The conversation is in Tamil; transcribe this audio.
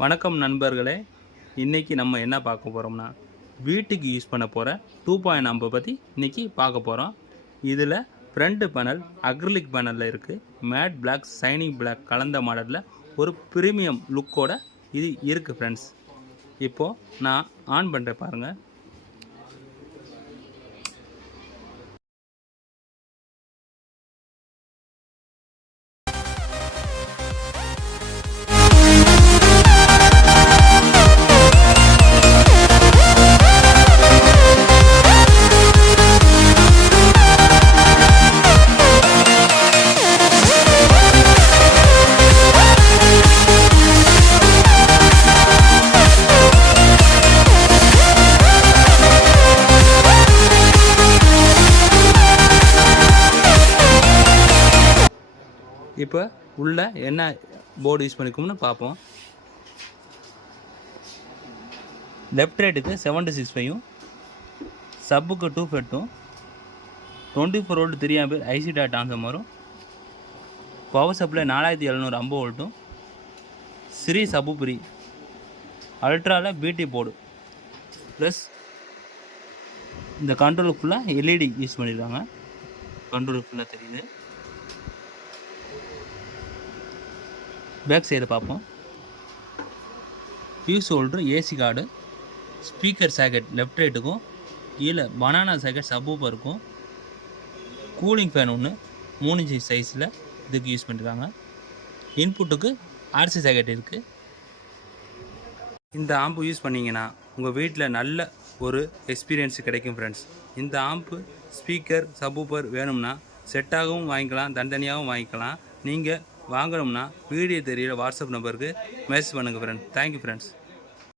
வணக்கம் நண்பர்களே. இன்றைக்கி நம்ம என்ன பார்க்க போகிறோம்னா, வீட்டுக்கு யூஸ் பண்ண போகிற 2.0 ஆம்பை பற்றி இன்றைக்கி பார்க்க போகிறோம். இதில் ஃப்ரண்ட் பேனல் அக்ரிலிக் பேனலில் இருக்குது. மேட் பிளாக் ஷைனிங் பிளாக் கலந்த மாடலில் ஒரு ப்ரீமியம் லுக்கோட இது இருக்குது ஃப்ரெண்ட்ஸ். இப்போது நான் ஆன் பண்ணுறேன் பாருங்கள். இப்போ உள்ள என்ன போர்டு யூஸ் பண்ணிக்கோம்னு பார்ப்போம். லெஃப்ட் ரைட்டுக்கு 76.5, சப்புக்கு 2 24 volt 3 ampere IC dot transformer வரும். பவர் சப்ளை 4700 50 வோல்ட்டும். ஸ்ரீ சபுப்ரி அல்ட்ராவில் பிடி போர்டு ப்ளஸ் இந்த கண்ட்ரோலுக்கு ஃபுல்லாக எல்இடி யூஸ் பண்ணியிருக்காங்க. கண்ட்ரோலுக்கு ஃபுல்லாக தெரியுது. பேக் சைடு பார்ப்போம். Fuse holder, AC cord, speaker socket left ரைட்டுக்கும், கீழே பனானா சாக்கெட் சப்பூப்பர் இருக்கும். கூலிங் ஃபேன் ஒன்று 3 இன்ச் சைஸில் இதுக்கு யூஸ் பண்ணியிருக்காங்க. இன்புட்டுக்கு ஆர்சி சாக்கெட் இருக்குது. இந்த ஆம்பு யூஸ் பண்ணிங்கன்னா உங்கள் வீட்டில் நல்ல ஒரு எக்ஸ்பீரியன்ஸ் கிடைக்கும் ஃப்ரெண்ட்ஸ். இந்த ஆம்பு ஸ்பீக்கர் சப்பூப்பர் வேணும்னா செட்டாகவும் வாங்கிக்கலாம், தனித்தனியாகவும் வாங்கிக்கலாம். நீங்கள் வாங்கணும்னா வீடியோ தெரியிற வாட்ஸ்அப் நம்பருக்கு மெசேஜ் பண்ணுங்கள் ஃப்ரெண்ட்ஸ். Thank you friends.